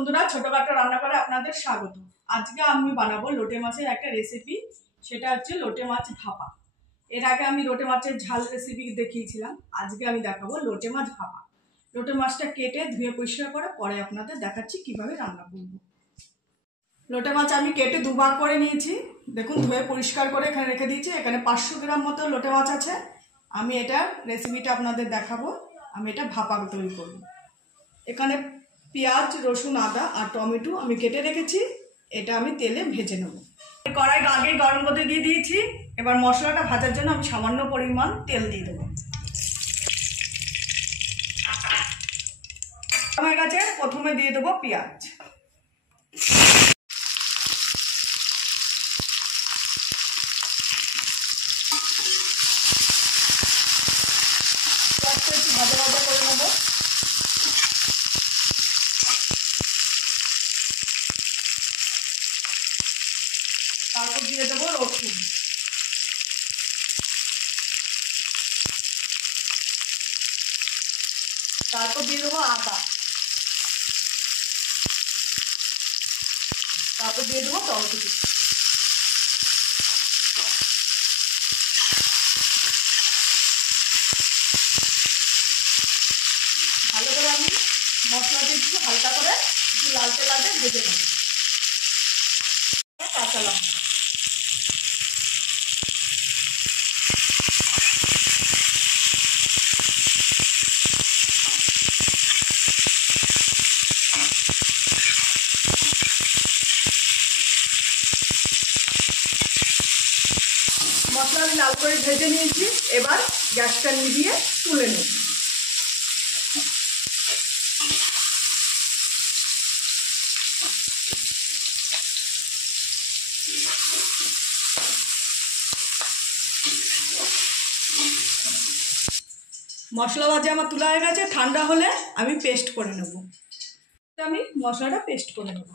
বন্ধুরা, ছোটখাটো রান্না করে আপনাদের স্বাগত। আজকে আমি বানাবো লোটে মাছের একটা রেসিপি, সেটা হচ্ছে লোটে মাছ ভাপা। এর আগে আমি লোটে মাছের ঝাল রেসিপি দেখিয়েছিলাম, আজকে আমি দেখাবো লোটে মাছ ভাপা। লোটে মাছটা কেটে ধুয়ে পরিষ্কার করে পরে আপনাদের দেখাচ্ছি কিভাবে রান্না করব। লোটে মাছ আমি কেটে দুভাগ করে নিয়েছি, দেখুন ধুয়ে পরিষ্কার করে এখানে রেখে দিয়েছি। এখানে 500 গ্রাম মতো লোটে মাছ আছে। আমি এটা রেসিপিটা আপনাদের দেখাবো, আমি এটা ভাপা তৈরি করব। এখানে পেঁয়াজ, রসুন, আদা আর টমেটো আমি কেটে রেখেছি, এটা আমি তেলে ভেজে নেব। কড়াই আগে গরম করতে দিয়ে দিয়েছি, এবার মশলাটা ভাজার জন্য আমি সামান্য পরিমাণ তেল দিয়ে দেবো। হয়ে গেছে, প্রথমে দিয়ে দেবো পেঁয়াজ। একটু ভাজা ভাজা করে নেবো। তারপর দিয়ে দেবো রসুন, তারপর দিয়ে দেবো আদা, তারপর দিয়ে দেবো টমেটো। ভালো করে আমি মশলাটা একটু হালকা করে একটু লালচে লালচে ভেজে নেব। কাঁচা লঙ্কা, মশলা আমি লাল করে ভেজে নিয়েছি, এবার গ্যাসটা নিভিয়ে তুলে নেব। মশলা ভাজা আমার তোলা হয়ে গেছে, ঠান্ডা হলে আমি পেস্ট করে নেব। আমি মশলাটা পেস্ট করে নেব।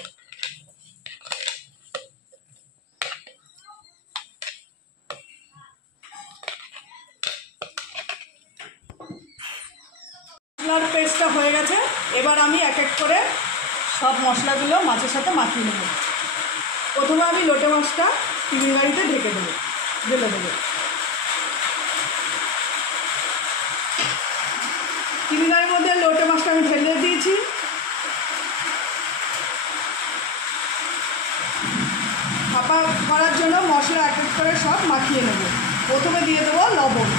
মশলার পেস্টটা হয়ে গেছে, এবার আমি এক এক করে সব মশলাগুলো মাছের সাথে মাখিয়ে নেব। প্রথমে আমি লোটে মাছটা চিংড়ি গাড়িতে ঢেকে দেবো, ঢেলে দেবো। চিংড়ি গাড়ির মধ্যে লোটে মাছটা আমি ঢেলে দিয়েছি। ভাপা করার জন্য মশলা এক এক করে সব মাখিয়ে নেব। প্রথমে দিয়ে দেবো লবণ,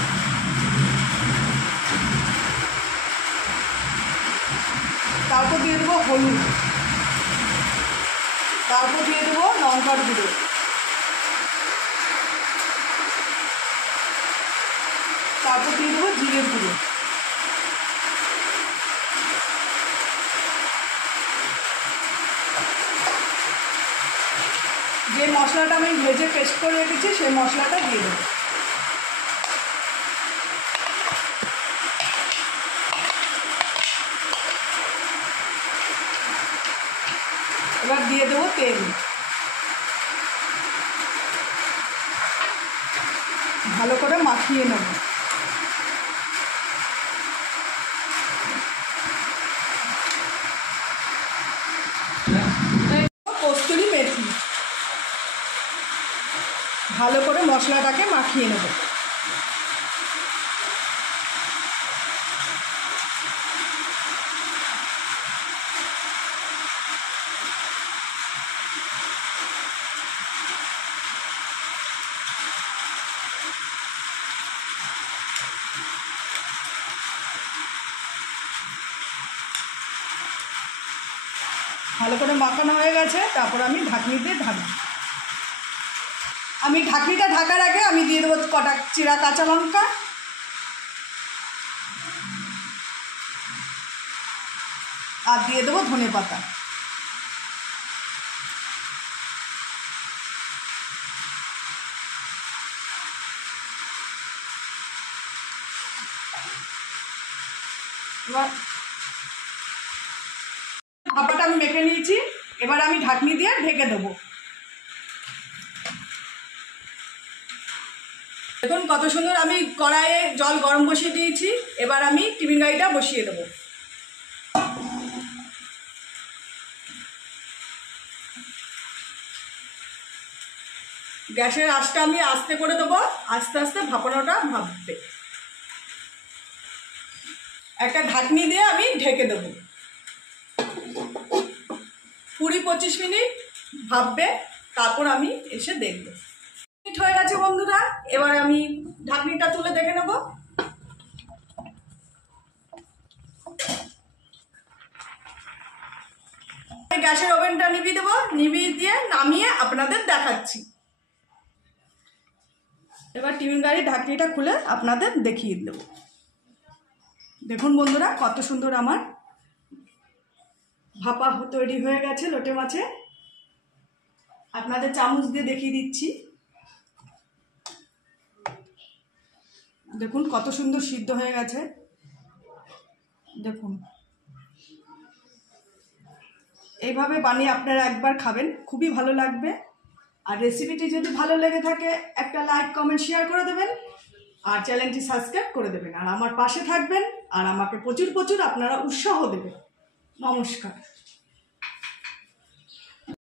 তারপর দিয়ে দেবো হলুদ, তারপর দিয়ে দেবো লঙ্কার গুঁড়ো, তারপর দিয়ে দেবো জিরের গুঁড়ো। যে মশলাটা আমি ভেজে পেস্ট করে রেখেছি সেই মশলাটা দিয়ে দেবো। এবার দিয়ে দেবো তেল, ভালো করে মাখিয়ে নেব। কস্তুরি মেথি, ভালো করে মশলাটাকে মাখিয়ে নেব। ভালো করে মাখানো হয়ে গেছে, তারপর আমি ঢাকনি দিয়ে ঢাকবো। আমি ঢাকনিটা ঢাকার আগে আমি দিয়ে দেবো কটা চিরা কাঁচা লঙ্কা, আর দিয়ে দেবো ধনে পাতা। এবার ভাপাটা আমি মেখে নিয়েছি, এবার আমি ঢাকনি দিয়ে ঢেকে দেবো। দেখুন কত সুন্দর, আমি কড়াইয়ে জল গরম বসিয়ে দিয়েছি, এবার আমি টিফিন গাড়িটা বসিয়ে দেবো। গ্যাসের আঁচটা আমি আস্তে করে দেবো, আস্তে আস্তে ভাপানোটা ভাববে। একটা ঢাকনি দিয়ে আমি ঢেকে দেবো, 20-25 মিনিট ভাববে, তারপর আমি এসে দেখবো। মিনিট হয়ে গেছে বন্ধুরা, এবার আমি ঢাকনিটা তুলে দেখে নেব। গ্যাসের ওভেনটা নিভিয়ে দেবো, নিভিয়ে দিয়ে নামিয়ে আপনাদের দেখাচ্ছি। এবার টিফিন গাড়ির ঢাকনিটা খুলে আপনাদের দেখিয়ে দেবো। দেখুন বন্ধুরা, কত সুন্দর আমার ভাপা তৈরি হয়ে গেছে লোটে মাছে। আপনাদের চামচ দিয়ে দেখিয়ে দিচ্ছি। দেখুন কত সুন্দর সিদ্ধ হয়ে গেছে। দেখুন, এইভাবে বানিয়ে আপনারা একবার খাবেন, খুবই ভালো লাগবে। আর রেসিপিটি যদি ভালো লেগে থাকে একটা লাইক, কমেন্ট, শেয়ার করে দেবেন, আর চ্যানেলটি সাবস্ক্রাইব করে দেবেন, আর আমার পাশে থাকবেন, আর আমাকে প্রচুর প্রচুর আপনারা উৎসাহ দেবেন। নমস্কার।